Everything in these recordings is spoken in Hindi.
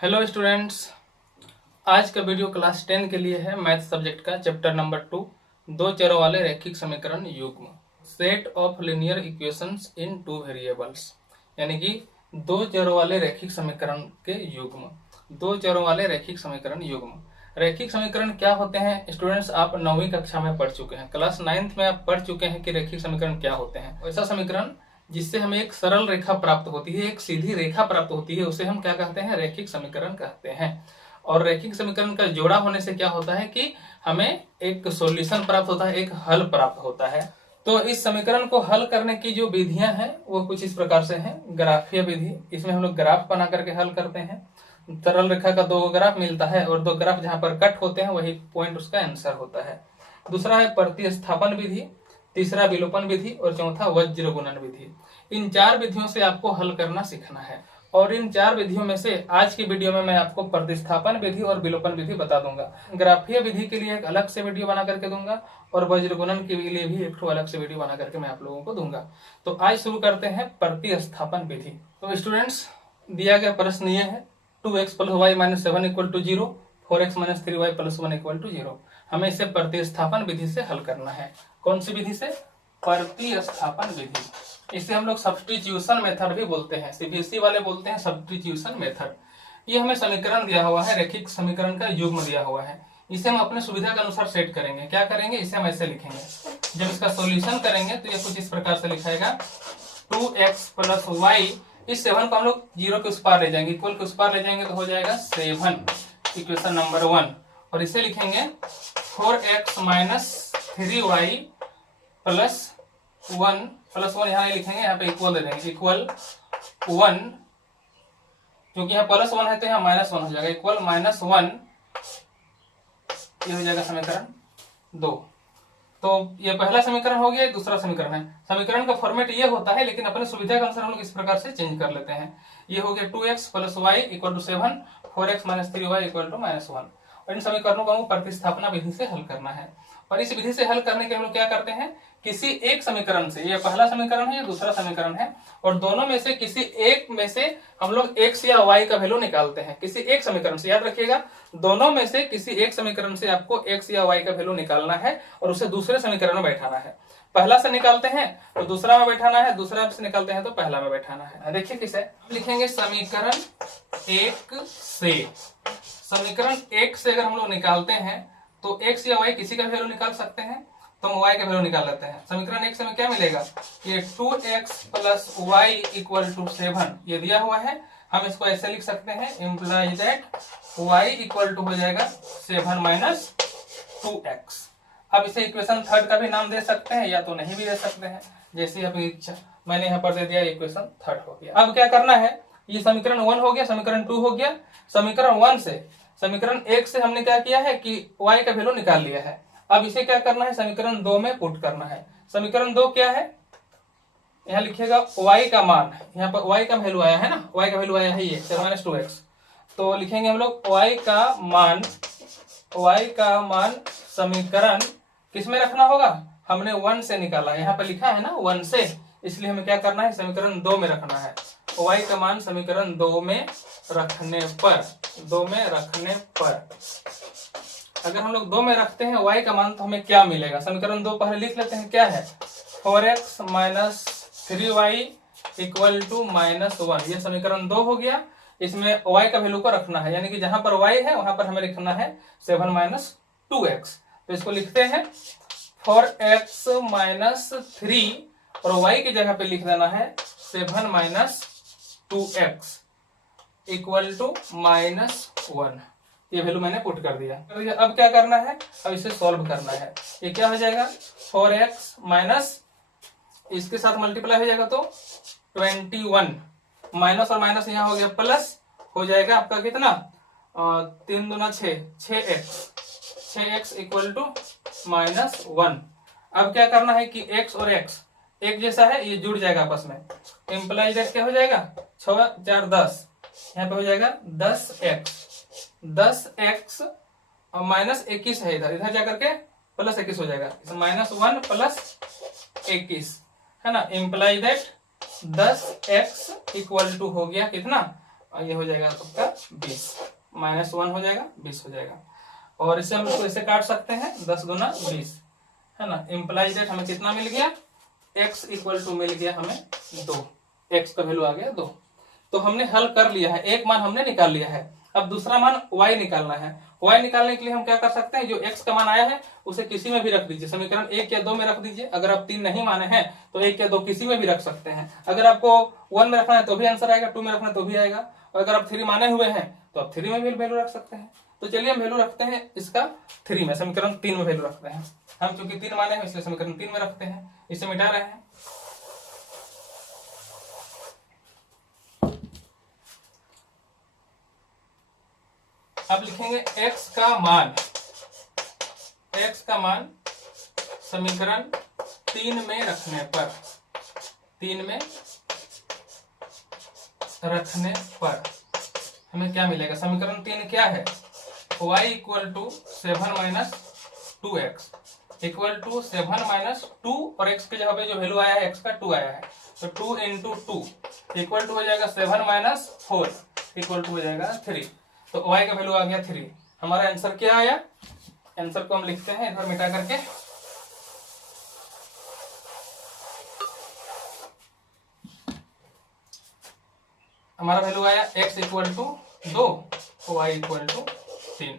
हेलो स्टूडेंट्स, आज का वीडियो क्लास 10 के लिए है। मैथ सब्जेक्ट का चैप्टर नंबर 2, दो चरों वाले रैखिक समीकरण युग्म, set of linear equations in two variables, यानी कि दो चरों वाले रैखिक समीकरण के युग्म। दो चरों वाले रैखिक समीकरण युग्म। रैखिक समीकरण क्या होते हैं स्टूडेंट्स? आप 9वीं कक्षा में पढ़ चुके हैं, क्लास 9th में आप पढ़ चुके हैं कि रैखिक समीकरण क्या होते हैं। ऐसा समीकरण जिससे हमें एक सरल रेखा प्राप्त होती है, एक सीधी रेखा प्राप्त होती है, उसे हम क्या कहते हैं? रैखिक समीकरण कहते हैं। और रैखिक समीकरण का जोड़ा होने से क्या होता है कि हमें एक सॉल्यूशन प्राप्त होता है, एक हल प्राप्त होता है। तो इस समीकरण को हल करने की जो विधियां हैं वो कुछ इस प्रकार से हैं। ग्राफीय विधि, इसमें हम लोग ग्राफ बना करके हल करते हैं। सरल रेखा का दो ग्राफ मिलता है और दो ग्राफ जहां पर कट होते हैं वही पॉइंट उसका आंसर होता है। दूसरा है प्रतिस्थापन विधि, तीसरा विलोपन विधि और चौथा वज्र गुणन विधि। इन चार विधियों से आपको हल करना सीखना है। और इन चार विधियों में से आज की वीडियो में मैं आपको प्रतिस्थापन विधि और विलोपन विधि बता दूंगा। ग्राफीय विधि के लिए एक अलग से वीडियो बना करके दूंगा और वज्र गुणन के लिए भी एक अलग से वीडियो बना करके मैं आप लोगों को दूंगा। तो आज शुरू करते हैं प्रतिस्थापन विधि। तो स्टूडेंट्स, दिया गया प्रश्न ये है, 2x + y - 7 = 0, 4x - 3y + 1 = 0। हमें इसे प्रतिस्थापन विधि से हल करना है। कौन सी विधि से? प्रतिस्थापन विधि। इसे हम लोग सब्स्टिट्यूशन मेथड भी बोलते हैं, सीबीएसई वाले बोलते हैं सब्स्टिट्यूशन मेथड। ये हमें समीकरण दिया हुआ है, रैखिक समीकरण का युग्म दिया हुआ है। इसे हम अपने सुविधा के अनुसार सेट करेंगे। क्या करेंगे? इसे हम ऐसे लिखेंगे। जब इसका सॉल्यूशन करेंगे तो ये कुछ इस प्रकार से लिखाएगा, 2x + y। इस 7 को हम लोग 0 के उस पार ले जाएंगे, इक्वल के उस पार ले जाएंगे तो हो जाएगा 7, इक्वेशन नंबर 1। और इसे लिखेंगे 4x - 3y + 1 +1 यहाँ नहीं लिखेंगे, यहाँ पे इक्वल दे देंगे, इक्वल 1, क्योंकि यहाँ +1 है तो यहाँ -1 हो जाएगा, इक्वल -1। ये हो जाएगा समीकरण 2। तो ये पहला समीकरण हो गया, दूसरा समीकरण है। समीकरण का फॉर्मेट ये होता है, लेकिन अपने सुविधा के अनुसार हम लोग इस प्रकार से चेंज कर लेते हैं। ये हो गया 2x + y = 7, 4x - 3y = -1। और इन समीकरणों को प्रतिस्थापना विधि से हल करना है। और इस विधि से हल करने के हम लोग क्या करते हैं, किसी एक समीकरण से, ये पहला समीकरण है, ये दूसरा समीकरण है, और दोनों में से किसी एक में से हम लोग x या y का वैल्यू निकालते हैं। किसी एक समीकरण से, याद रखिएगा, दोनों में से किसी एक समीकरण से आपको x या y का वैल्यू निकालना है और उसे दूसरे समीकरण में बैठाना है। पहला से निकालते हैं तो दूसरा में बैठाना है, दूसरा से निकालते हैं तो पहला में बैठाना है। देखिए किसे लिखेंगे, समीकरण 1 से। समीकरण 1 से अगर हम लोग निकालते हैं तो x या y किसी का वैल्यू निकाल सकते हैं, तो हम y का वैल्यू निकाल लेते हैं। समीकरण 1 से हमें क्या मिलेगा, ये 2x + y = 7 ये दिया हुआ है। हम इसको ऐसे लिख सकते हैं, इम्प्लाई दैट y = हो जाएगा 7 - 2x। अब इसे इक्वेशन थर्ड का भी नाम दे सकते हैं या तो नहीं भी दे सकते हैं, जैसी अपनी इच्छा। मैंने यहाँ पर दे दिया, इक्वेशन थर्ड हो गया। अब क्या करना है, ये समीकरण 1 हो गया, समीकरण 2 हो गया। समीकरण 1 से, समीकरण 1 से हमने क्या किया है कि y का वैल्यू निकाल लिया है। अब इसे क्या करना है, समीकरण 2 में पुट करना है। समीकरण 2 क्या है, यहाँ लिखिएगा y का मान, यहाँ पर y का वैल्यू आया है ना, y का वैल्यू आया है ये 7 - 2x। तो लिखेंगे हम लोग y का मान समीकरण किस में रखना होगा, हमने 1 से निकाला, यहाँ पर लिखा है ना 1 से, इसलिए हमें क्या करना है, समीकरण 2 में रखना है। y का मान समीकरण 2 में रखने पर, अगर हम लोग 2 में रखते हैं y का मान तो हमें क्या मिलेगा, समीकरण 2 पहले लिख लेते हैं। क्या है, 4x - 3y = -1। ये समीकरण 2 हो गया। इसमें y का वैल्यू को रखना है, यानी कि जहां पर y है वहां पर हमें लिखना है 7 - 2x। तो इसको लिखते हैं 4x - 3 और y की जगह पे लिख देना है 7 - 2x = -1। ये वैल्यू मैंने पुट कर दिया। अब क्या करना है, अब इसे सॉल्व करना है। ये क्या हो जाएगा, 4x माइनस, इसके साथ मल्टीप्लाई हो जाएगा तो 21, माइनस और माइनस यहाँ हो गया प्लस, हो जाएगा आपका कितना, 3 दूना 6, 6x = -1। अब क्या करना है कि x और x एक जैसा है, ये जुड़ जाएगा आपस में, इम्प्लाई दैट क्या हो जाएगा, 6 × 4 = 10, यहाँ पे हो जाएगा 10x और -21 है, इधर जाकर के +21 हो जाएगा, -1 + 21 है ना। इम्प्लाई दैट 10x = हो गया कितना, और ये हो जाएगा आपका 20, -1 हो जाएगा 20 हो जाएगा। और इसे हम इसको ऐसे काट सकते हैं 10 गुना 20, है ना। इम्प्लाइज डेट हमें कितना मिल गया, x इक्वल टू मिल गया हमें 2, x का वैल्यू आ गया 2। तो हमने हल कर लिया है, एक मान हमने निकाल लिया है। अब दूसरा मान y निकालना है। y निकालने के लिए हम क्या कर सकते हैं, जो x का मान आया है उसे किसी में भी रख दीजिए, समीकरण 1 या 2 में रख दीजिए। अगर आप 3 नहीं माने हैं तो 1 या 2 किसी में भी रख सकते हैं। अगर आपको 1 में रखना है तो भी आंसर आएगा, 2 में रखना है तो भी आएगा, और अगर आप 3 माने हुए हैं तो आप 3 में भी वैल्यू रख सकते हैं। तो चलिए हम वैल्यू रखते हैं इसका 3 में, समीकरण 3 में वैल्यू रखते हैं। हम चूंकि 3 माने हैं इसलिए समीकरण 3 में रखते हैं, इसे मिटा रहे हैं। अब लिखेंगे x का मान समीकरण 3 में रखने पर हमें क्या मिलेगा। समीकरण 3 क्या है, y equal to 7 minus 2x equal to 7 minus 2, और x के जगह पे जो वैल्यू आया है x का 2 आया है, तो 2 इंटू 2 इक्वल टू हो जाएगा 7 माइनस 4 इक्वल टू हो जाएगा 3। तो y का वैल्यू आ गया 3। हमारा आंसर क्या आया, आंसर को हम लिखते हैं इधर मिटा करके। हमारा वैल्यू आया x equal to 2, y equal to 3।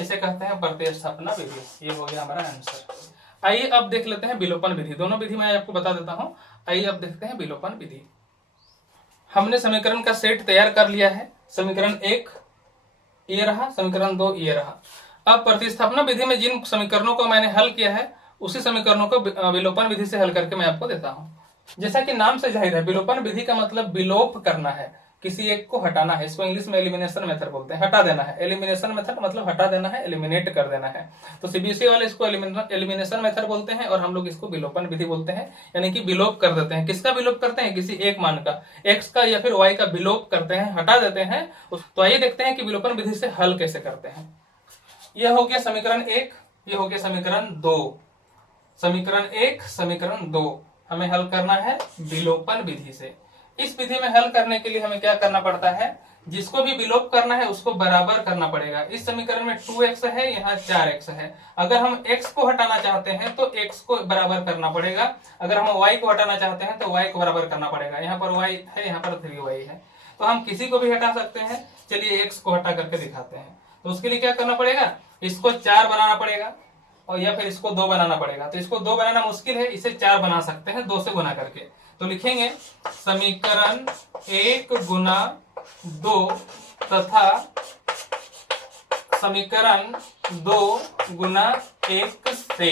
इसे कहते हैं प्रतिस्थापना विधि। ये हो गया हमारा आंसर। आइए अब देख लेते हैं विलोपन विधि। दोनों विधि मैं आपको बता देता हूं। आइए अब देखते हैं विलोपन विधि। हमने समीकरण का सेट तैयार कर लिया है। समीकरण 1 ये रहा, समीकरण 2 ये रहा। अब प्रतिस्थापना विधि में जिन समीकरणों को मैंने हल किया है उसी समीकरणों को विलोपन विधि से हल करके मैं आपको देता हूं। जैसा कि नाम से जाहिर है, विलोपन विधि का मतलब विलोप करना है, किसी एक को हटाना है। इसको इंग्लिश में एलिमिनेशन मेथड बोलते हैं, हटा देना है। एलिमिनेशन मेथड मतलब हटा देना है, एलिमिनेट कर देना है। तो सीबीएसई वाले इसको एलिमिनेशन मेथड बोलते हैं और हम लोग इसको विलोपन विधि बोलते हैं। यानी कि विलोप कर देते हैं। किसका विलोप करते हैं, किसी एक मान का, x का या फिर y का विलोप करते हैं, हटा देते हैं। तो आइए देखते हैं कि विलोपन विधि से हल कैसे करते हैं। यह हो गया समीकरण 1, यह हो गया समीकरण 2। समीकरण 1 समीकरण 2 हमें हल करना है विलोपन विधि से। इस विधि में हल करने के लिए हमें क्या करना पड़ता है, जिसको भी विलोप करना है उसको बराबर करना पड़ेगा। इस समीकरण में 2x है, यहाँ 4x है। अगर हम x को हटाना चाहते हैं तो x को बराबर करना पड़ेगा। अगर हम y को हटाना चाहते हैं तो y को बराबर करना पड़ेगा। यहाँ पर y है, यहाँ पर 3y है, तो हम किसी को भी हटा सकते हैं। चलिए x को हटा करके दिखाते हैं। तो उसके लिए क्या करना पड़ेगा, इसको 4 बनाना पड़ेगा और या फिर इसको 2 बनाना पड़ेगा। तो इसको 2 बनाना मुश्किल है, इसे 4 बना सकते हैं 2 से गुना करके। तो लिखेंगे समीकरण 1 गुना 2 तथा समीकरण 2 गुना 1 से।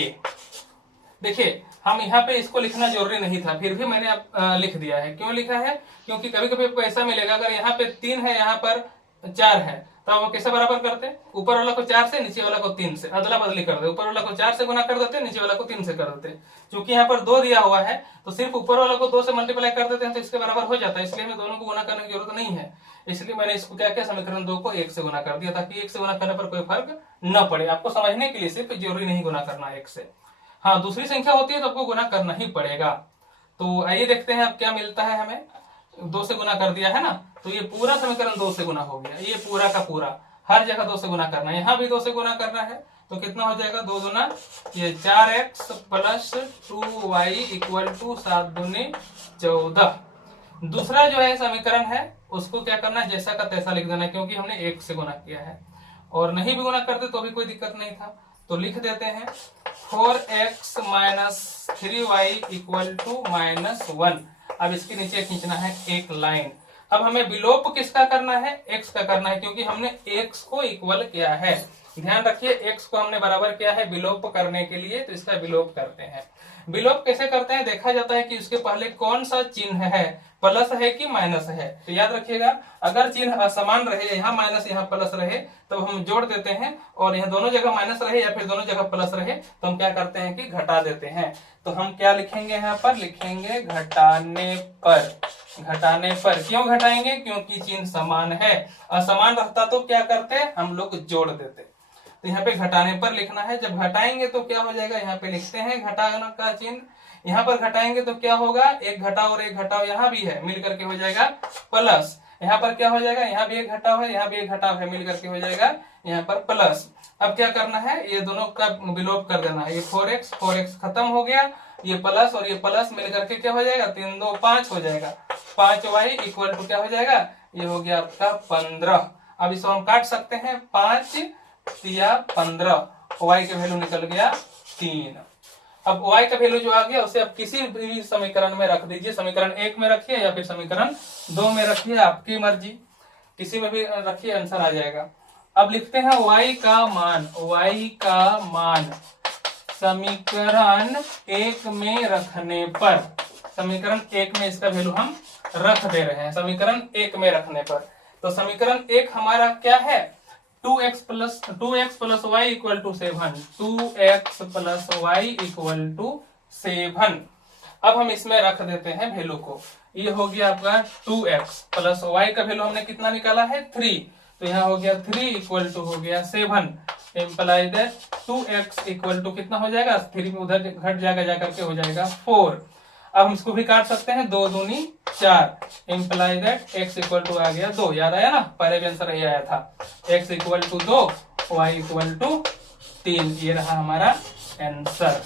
देखिए हम यहाँ पे इसको लिखना जरूरी नहीं था, फिर भी मैंने लिख दिया है। क्यों लिखा है, क्योंकि कभी कभी आपको ऐसा मिलेगा, अगर यहाँ पे 3 है, यहाँ पर 4 है, तो वो कैसे बराबर करते, ऊपर वाला को 4 से, नीचे वाला को 3 से अदला बदली कर दे। ऊपर वाला को 4 से गुना कर देते, नीचे वाला को 3 से कर देते। क्योंकि यहाँ पर 2 दिया हुआ है तो सिर्फ ऊपर वाला को 2 से मल्टीप्लाई कर देते हैं तो इसके बराबर हो जाता है। इसलिए हमें दोनों को गुना करने की जरूरत नहीं है। इसलिए मैंने इसको क्या किया, समीकरण 2 को 1 से गुना कर दिया, ताकि 1 से गुना करने पर कोई फर्क न पड़े। आपको समझने के लिए सिर्फ जरूरी नहीं गुना करना 1 से। हाँ, दूसरी संख्या होती है तो आपको गुना करना ही पड़ेगा। तो आइए देखते हैं अब क्या मिलता है। हमें 2 से गुना कर दिया है ना, तो ये पूरा समीकरण 2 से गुना हो गया। ये पूरा का पूरा हर जगह 2 से गुना करना है, यहाँ भी 2 से गुना करना है। तो कितना हो जाएगा, 2 दूना ये 4x plus 2y equal to 7 दूनी 14। दूसरा जो है समीकरण है उसको क्या करना है, जैसा का तैसा लिख देना, क्योंकि हमने 1 से गुना किया है। और नहीं भी गुना करते तो भी कोई दिक्कत नहीं था, तो लिख देते हैं 4x minus 3y equal to -1। अब इसके नीचे खींचना है एक लाइन। अब हमें विलोप किसका करना है, x का करना है, क्योंकि हमने x को इक्वल किया है। ध्यान रखिए, x को हमने बराबर किया है विलोप करने के लिए, तो इसका विलोप करते हैं। विलोप कैसे करते हैं, देखा जाता है कि उसके पहले कौन सा चिन्ह है, प्लस है कि माइनस है। तो याद रखिएगा, अगर चिन्ह असमान रहे, यहाँ माइनस यहाँ प्लस रहे, तो हम जोड़ देते हैं, और यहाँ दोनों जगह माइनस रहे या फिर दोनों जगह प्लस रहे तो हम क्या करते हैं कि घटा देते हैं। तो हम क्या लिखेंगे, यहाँ पर लिखेंगे घटाने पर। घटाने पर क्यों घटाएंगे, क्योंकि चिन्ह समान है। असमान रहता तो क्या करते, हम लोग जोड़ देते। तो यहाँ पे घटाने पर लिखना है। जब घटाएंगे तो क्या हो जाएगा, यहाँ पे लिखते हैं घटाना का चिन्ह। यहाँ पर घटाएंगे तो क्या होगा, एक घटाओ और एक घटाओ यहाँ भी है, मिल करके हो जाएगा प्लस। यहाँ पर क्या हो जाएगा, यहाँ भी एक घटाव है, यहाँ भी एक घटाव है, मिल करके हो जाएगा यहाँ पर प्लस। अब क्या करना है, ये दोनों का विलोप कर देना है। ये 4x खत्म हो गया, ये प्लस और ये प्लस मिल करके क्या हो जाएगा, 3 2 5 हो जाएगा। 5y इक्वल टू क्या हो जाएगा, ये हो गया आपका 15। अब इसको हम काट सकते हैं, 5 या 15, y का वैल्यू निकल गया 3। अब y का वैल्यू जो आ गया उसे आप किसी भी समीकरण में रख दीजिए, समीकरण 1 में रखिए या फिर समीकरण 2 में रखिए, आपकी मर्जी, किसी में भी रखिए, आंसर आ जाएगा। अब लिखते हैं y का मान समीकरण 1 में रखने पर, समीकरण 1 में इसका वैल्यू हम रख दे रहे हैं, समीकरण 1 में रखने पर। तो समीकरण 1 हमारा क्या है, 2x plus y equal to 7, 2x plus y equal to 7। अब हम इसमें रख देते हैं वैल्यू को, ये हो गया आपका 2x प्लस वाई का वैल्यू हमने कितना निकाला है 3, तो यहाँ हो गया 3 इक्वल टू हो गया 7, imply that 2x equal to कितना हो जाएगा, 3 में उधर घट जाएगा, जाकर के हो जाएगा 4। अब हम इसको भी काट सकते हैं, 2 दूनी 4, imply that x equal to आ गया 2। याद आया ना, पहले भी आंसर यही आया था, x equal to 2, y equal to 3, ये रहा हमारा आंसर।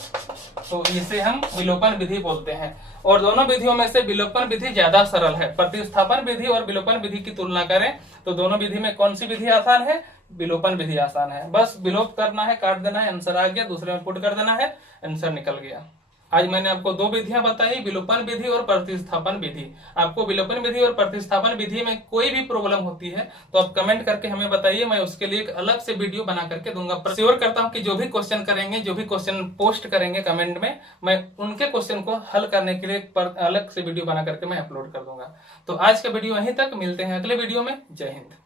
तो इसे हम विलोपन विधि बोलते हैं, और दोनों विधियों में से विलोपन विधि ज्यादा सरल है। प्रतिस्थापन विधि और विलोपन विधि की तुलना करें तो दोनों विधि में कौन सी विधि आसान है, विलोपन विधि आसान है। बस विलोप करना है, काट देना है, आंसर आ गया, दूसरे में पुट कर देना है, आंसर निकल गया। आज मैंने आपको 2 विधियां बताई, विलोपन विधि और प्रतिस्थापन विधि। आपको विलोपन विधि और प्रतिस्थापन विधि में कोई भी प्रॉब्लम होती है तो आप कमेंट करके हमें बताइए, मैं उसके लिए एक अलग से वीडियो बना करके दूंगा। पर श्योर करता हूं कि जो भी क्वेश्चन करेंगे, जो भी क्वेश्चन पोस्ट करेंगे कमेंट में, मैं उनके क्वेश्चन को हल करने के लिए अलग से वीडियो बना करके मैं अपलोड कर दूंगा। तो आज का वीडियो यहीं तक, मिलते हैं अगले वीडियो में। जय हिंद।